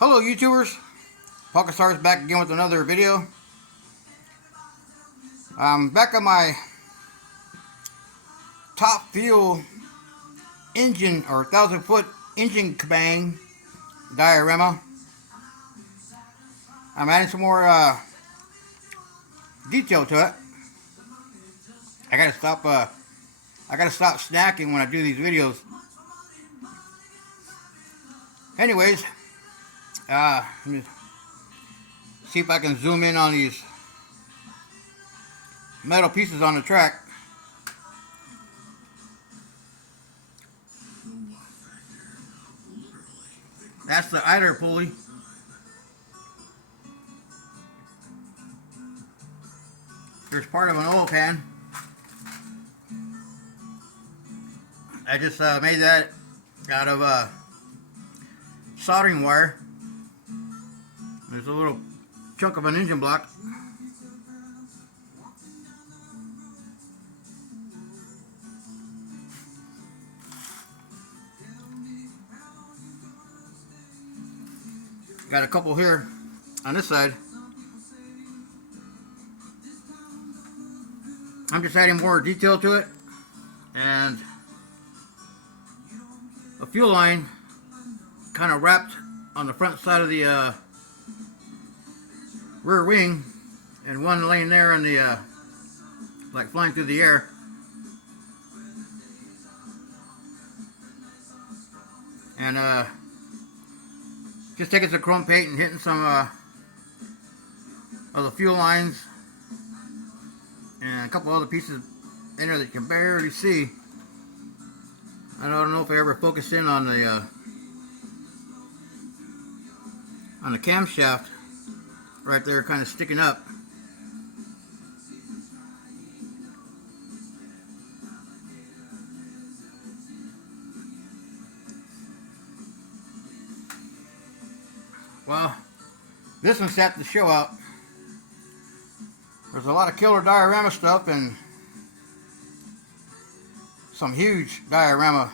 Hello YouTubers, PokeStar's back again with another video. I'm back on my top fuel engine or 1,000-foot engine kabang diorama. I'm adding some more detail to it. I gotta stop snacking when I do these videos. Anyways, let me see if I can zoom in on these metal pieces on the track. That's the idler pulley. There's part of an oil pan. I just made that out of soldering wire. There's a little chunk of an engine block. Got a couple here on this side. I'm just adding more detail to it, and a fuel line kind of wrapped on the front side of the rear wing, and one laying there on the like flying through the air. And just taking some chrome paint and hitting some of the fuel lines and a couple other pieces in there that you can barely see. I don't know if I ever focused in on the camshaft right there, kind of sticking up. Well, this one's set to show out. There's a lot of killer diorama stuff and some huge diorama,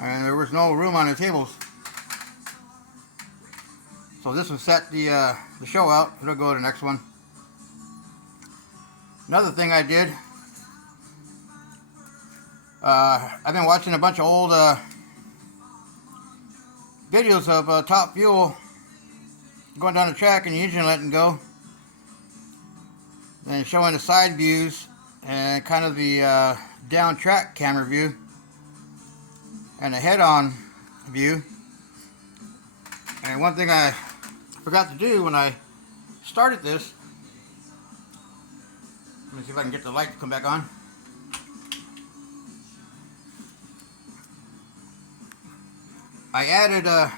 and there was no room on the tables. So this one set the show out. It'll go to the next one. Another thing I did, I've been watching a bunch of old videos of top fuel going down the track and the engine letting go, and showing the side views and kind of the down track camera view and the head-on view. And one thing I forgot to do when I started this, let me see if I can get the light to come back on. I added a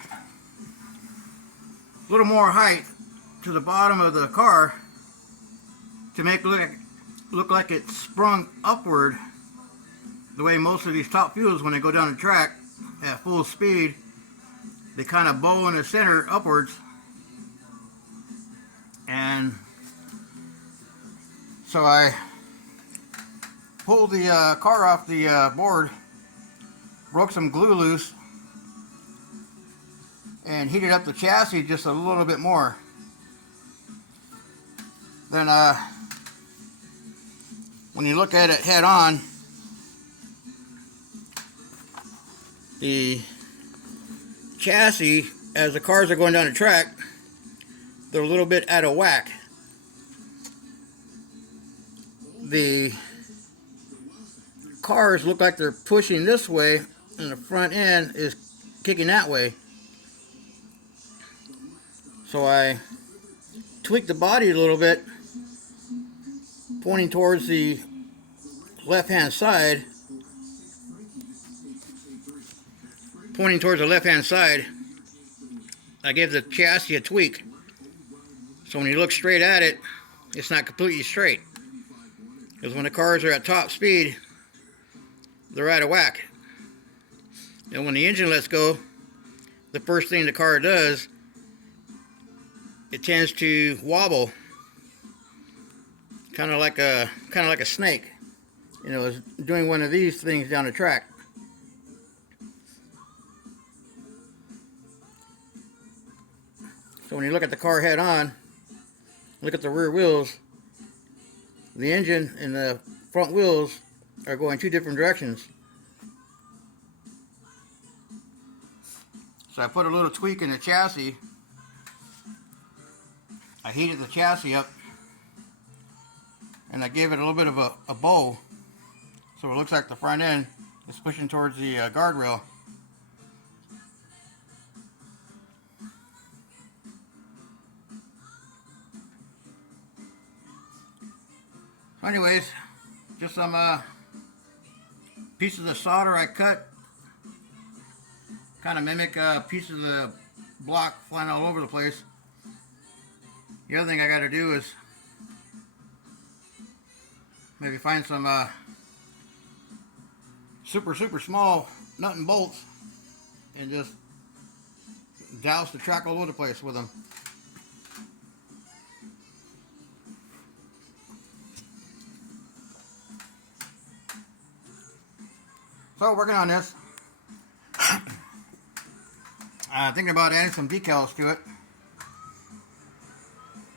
little more height to the bottom of the car to make it look like it sprung upward, the way most of these top fuels, when they go down the track at full speed, they kind of bow in the center upwards. And so I pulled the car off the board, broke some glue loose, and heated up the chassis just a little bit more. Then when you look at it head on, the chassis, as the cars are going down the track, they're a little bit out of whack. The cars look like they're pushing this way, and the front end is kicking that way. So I tweaked the body a little bit, pointing towards the left-hand side. I gave the chassis a tweak, so when you look straight at it, it's not completely straight. Because when the cars are at top speed, they're out of whack. And when the engine lets go, the first thing the car does, it tends to wobble, kind of like a snake. You know, it's doing one of these things down the track. So when you look at the car head on, look at the rear wheels, the engine and the front wheels are going two different directions. So I put a little tweak in the chassis. I heated the chassis up and I gave it a little bit of a bow, so it looks like the front end is pushing towards the guardrail. So anyways, just some pieces of solder I cut, kind of mimic pieces of the block flying all over the place. The other thing I got to do is maybe find some super small nut and bolts and just douse the track all over the place with them. So working on this. Thinking about adding some decals to it.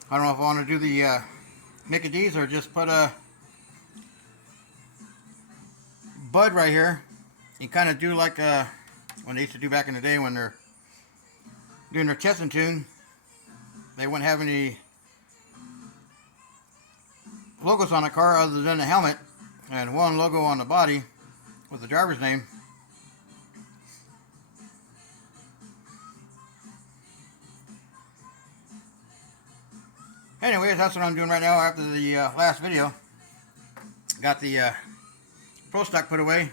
I don't know if I want to do the Mickey D's or just put a bud right here. You kind of do like when they used to do back in the day when they're doing their testing tune. They wouldn't have any logos on the car other than the helmet and one logo on the body with the driver's name. Anyways, that's what I'm doing right now after the last video. Got the Pro Stock put away.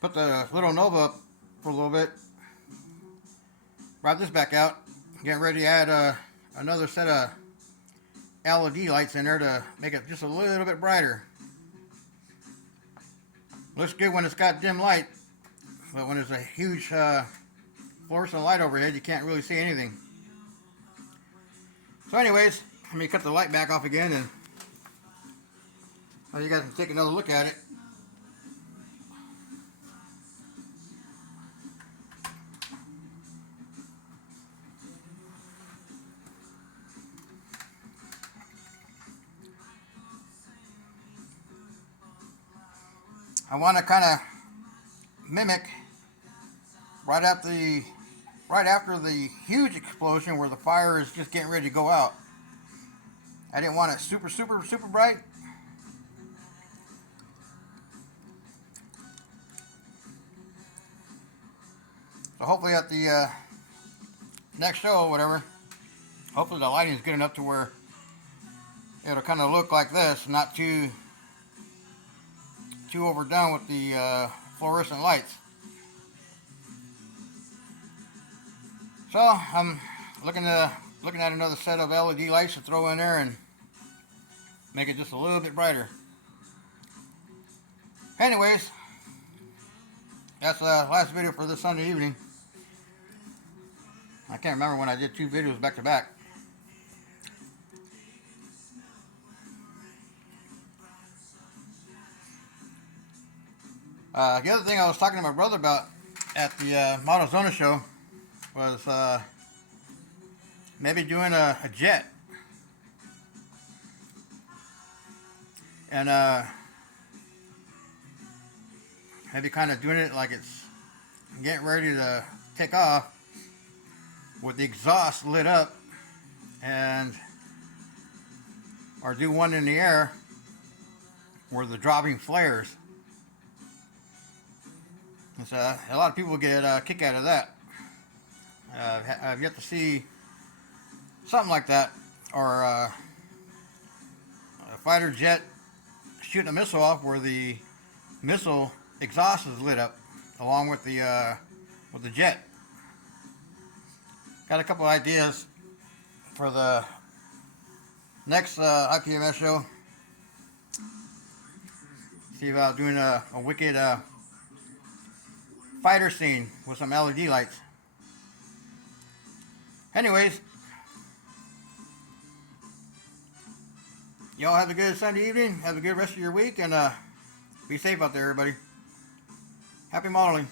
Put the little Nova up for a little bit. Brought this back out. Getting ready to add another set of LED lights in there to make it just a little bit brighter. Looks good when it's got dim light, but when there's a huge fluorescent light overhead, you can't really see anything. So anyways, let me cut the light back off again and you guys can take another look at it. I want to kind of mimic right after the huge explosion where the fire is just getting ready to go out. I didn't want it super bright. So hopefully at the next show or whatever, hopefully the lighting is good enough to where it'll kind of look like this, not too overdone with the fluorescent lights. So I'm looking at another set of LED lights to throw in there and make it just a little bit brighter. Anyways, that's the last video for this Sunday evening. I can't remember when I did two videos back to back. The other thing I was talking to my brother about at the AutoZona show was maybe doing a jet. And maybe kind of doing it like it's getting ready to take off with the exhaust lit up, and or do one in the air where the dropping flares. And so a lot of people get a kick out of that. I've yet to see something like that, or a fighter jet shooting a missile off where the missile exhaust is lit up along with the jet. Got a couple ideas for the next IPMS show. See about doing a wicked fighter scene with some LED lights. Anyways, y'all have a good Sunday evening. Have a good rest of your week, and be safe out there, everybody. Happy modeling.